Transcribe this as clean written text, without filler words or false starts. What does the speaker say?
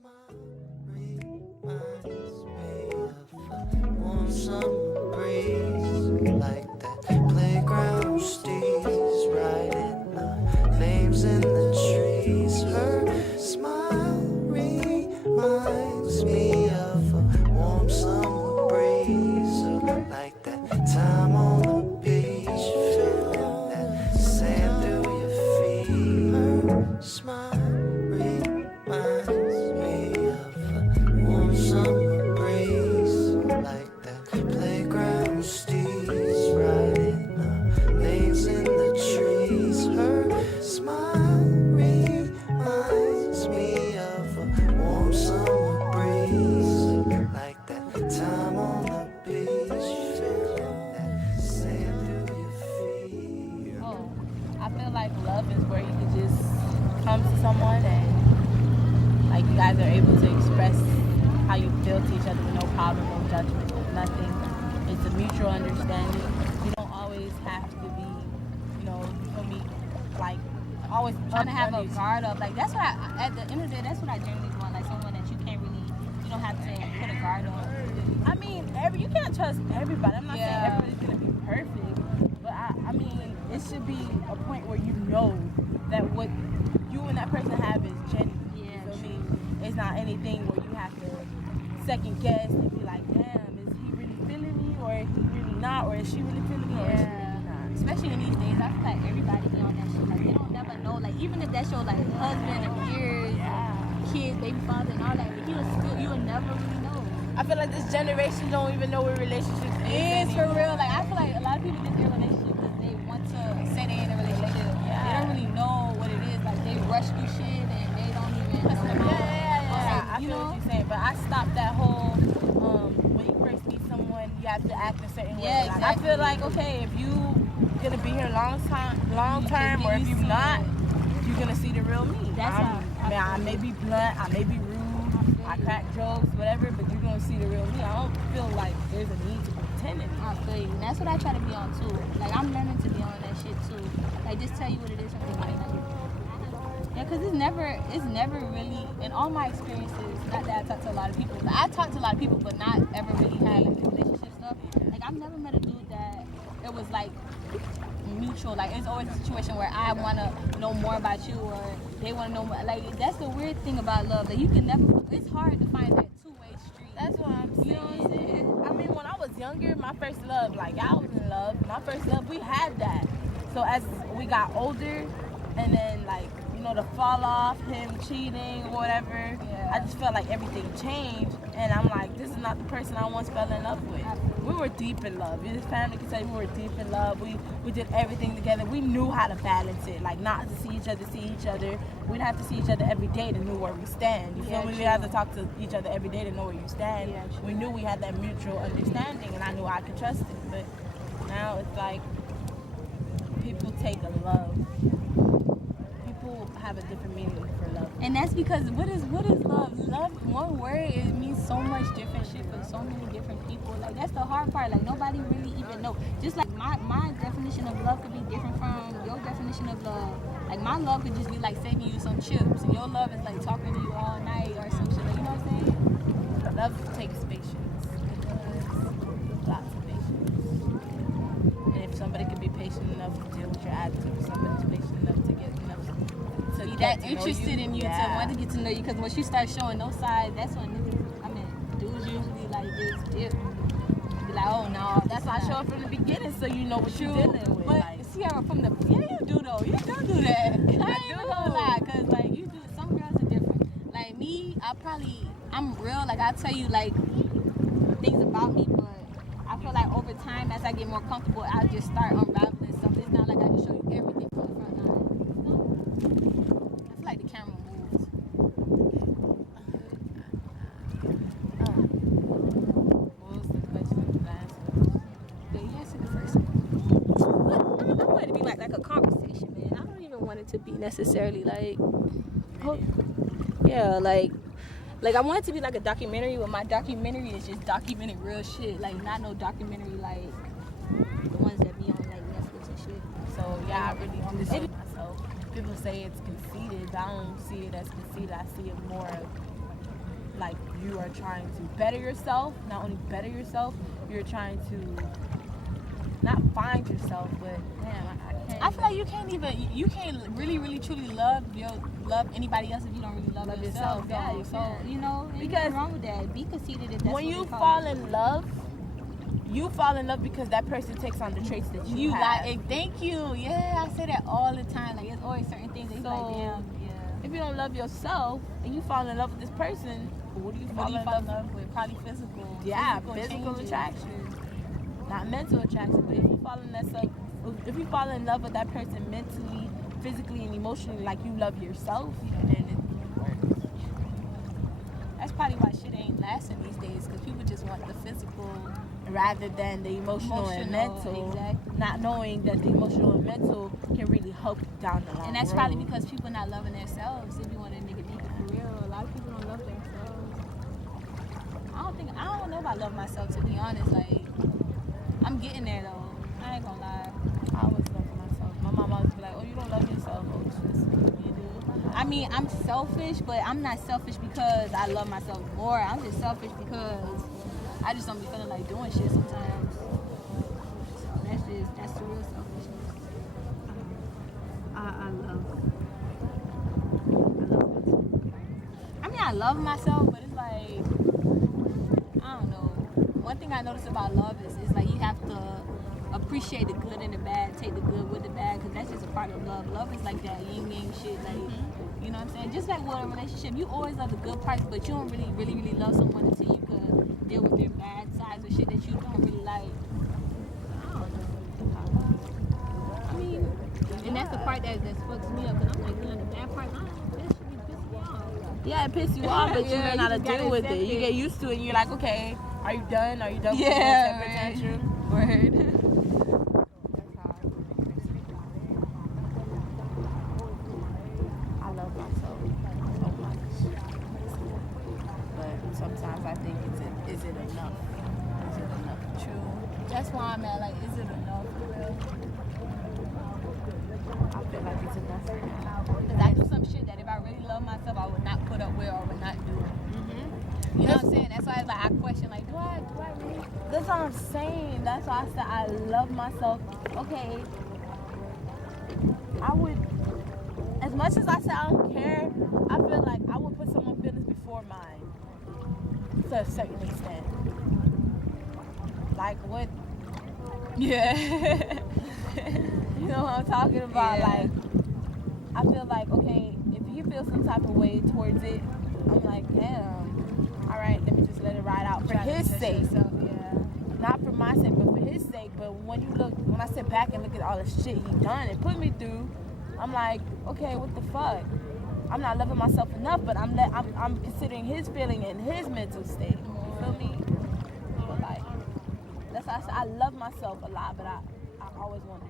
smile reminds me of a warm summer breeze, like that playground steez riding our names in the trees. Her smile reminds me of a warm summer breeze, like that time on the beach, feeling that sand through your feet. Her smile reminds me of a warm summer breeze, like that playground steez riding our names in the trees. Her smile reminds me of a warm summer breeze, like that time on the beach, feeling that sand through your feet. Oh, I feel like love is where you can just come to someone and like you guys are able to express how you feel to each other with no problem, no judgment, nothing. It's a mutual understanding. You don't always have to be, you feel me, like always Trying to have a underneath. guard up. Like, that's what at the end of the day, that's what I generally want. Like, someone that you can't really, you don't have to put a guard up. I mean, you can't trust everybody. I'm not saying Yeah. everybody's gonna be perfect, but I mean, it should be a point where you know that what you and that person have is genuine. Yeah, You feel me? true. It's not anything where you have to second guess and be like, damn, is he really feeling me, or is he really not, or is she really feeling me, or is she really not? Especially in these days, I feel like everybody be on that shit. Like, they don't never know. Like, even if that show, like, husband and years, kids, baby father, and all that, but you'll never really know. I feel like this generation don't even know what relationships It's for anymore. real. Like, I feel like a lot of people get in a relationship because they want to say they're in a relationship. They don't really know what it is. Like, they rush through shit and they don't even know. I You feel know? what you're saying, but I stopped that whole when you first meet someone, you have to act a certain way. Yeah, Like, I exactly. feel like, okay, if you gonna be here long You term, can or if be you're seen. not, you're gonna see the real me. That's how I feel. I may be blunt, I may be rude, I crack jokes, whatever, but you're gonna see the real me. I don't feel like there's a need to pretend anymore. I feel you. And that's what I try to be on too. Like, I'm learning to be on that shit too. Like, just tell you what it is from the beginning. Yeah, because it's never really, in all my experiences, not that I talk to a lot of people, but I talk to a lot of people, but not ever really had like the relationship stuff. Like, I've never met a dude that it was like mutual. Like, it's always a situation where I want to know more about you, or they want to know more. Like, that's the weird thing about love, that you can never, it's hard to find that two-way street. That's what I'm saying. You know what I'm saying? I mean, when I was younger, my first love, like I was in love. My first love, we had that. So as we got older, and then like, the fall off, him cheating or whatever, I just felt like everything changed, and I'm like, this is not the person I once fell in love with. We were deep in love. His family can say we were deep in love. We did everything together. We knew how to balance it, like not to see each other. We'd have to see each other every day to know where we stand. You feel me? We had to talk to each other every day to know where you stand. We knew we had that mutual understanding, and I knew I could trust it. But now it's like people take a love. People have a different meaning for love. And that's because what is love? Love, one word, it means so much different shit for so many different people. Like, that's the hard part. Like, nobody really even know. Just like my definition of love could be different from your definition of love. Like, my love could just be like saving you some chips, and your love is like talking to you all night or some shit. Like, you know what I'm saying? Love takes patience. Lots of patience. And if somebody could be patient enough to deal with your attitude, somebody's patient enough to get enough to Be get that to know interested in you, to Yeah. want to get to know you. Because once you start showing those sides, that's when dudes usually like just dip. Be like, oh no, That's why I show up from the beginning, so you know what you're dealing with. But Like, Sierra, from the you do though. You do that. I ain't even gonna lie, cause like you do. Some girls are different. Like me, I'm real. Like, I tell you like things about me, but I feel like over time, as I get more comfortable, I'll just start unraveling stuff. It's not like I just show you everything from the front line. I feel like the camera moves. what was the question? Last one? Yeah, you answered the first one. I want it to be like a conversation, man. I don't even want it to be necessarily like, yeah, like I want it to be like a documentary, but my documentary is just documenting real shit. Like, not no documentary like the ones that be on like Netflix and shit. So yeah, I really understand myself. People say it's conceited, but I don't see it as conceited. I see it more of like you are trying to better yourself. Not only better yourself, you're trying to not find yourself, but damn, I can't. I feel like you can't really truly love anybody else if you don't really love yourself. Yeah, though. you So can't. you know, ain't Because nothing wrong with that. Be conceited if that's when what you they call fall it. in love, you fall in love because that person takes on the traits that you have. Thank you. Yeah, I say that all the time. Like, it's always certain things that you So, like, damn, yeah. If you don't love yourself and you fall in love with this person, what do you fall in love with? Probably physical. Yeah, physical changes. attraction, not mental attraction. But if you fall in love with that person mentally, physically, and emotionally, like you love yourself, then it works. That's probably why shit ain't lasting these days, because people just want the physical Rather than the emotional and mental, exactly. not knowing that the emotional and mental can really help you down the long And that's road. probably because people not loving themselves. If you want a nigga deep for real, a lot of people don't love themselves. I don't know if I love myself, to be honest. Like, I'm getting there though. I ain't gonna lie. I always love myself. My mom always be like, "Oh, you don't love yourself." Oh, shit. You do. I mean, I'm selfish, but I'm not selfish because I love myself more. I'm just selfish because I just don't be feeling like doing shit sometimes. So that's the real selfishness. I love I mean, I love myself, but it's like, I don't know. One thing I notice about love is like you have to appreciate the good and the bad, take the good with the bad, because that's just a part of love. Love is like that yin yang shit, like, you know what I'm saying? Just like with a relationship, you always love the good parts, but you don't really love someone until you could deal with their bad sides or shit that you don't really like. I don't know. I mean, and that's the part that fucks me up, because I'm like, the bad part, that should be pissing me off. Yeah, it pisses you off, but you Yeah, learn how you to just gotta deal with it. accept You it. get used to it, and you're like, okay, are you done? Are you done with the Yeah, temper right. tantrum? Word. I love myself so much, but sometimes I think, is it enough? Is it enough? True. That's why I'm at, like, is it enough for real? I feel like it's enough for now. Because I do some shit that if I really love myself, I would not put up with or would not do. Mm-hmm. You know what I'm saying? That's why it's like I question, like, do I really? That's what I'm saying. That's why I said I love myself. Okay, I would, as much as I said I don't care, I feel like I would put someone's feelings before mine to a certain extent. Like what? Yeah. You know what I'm talking about? Yeah. Like, I feel like, okay, if he feels some type of way towards it, I'm like, damn, all right, let me just let it ride out for his sake. Yeah. Not for my sake, but for his sake. But when I sit back and look at all the shit he done and put me through, I'm like, okay, what the fuck? I'm not loving myself enough, but I'm considering his feeling and his mental state. You feel me? But like, that's why I said I love myself a lot, but I always wonder,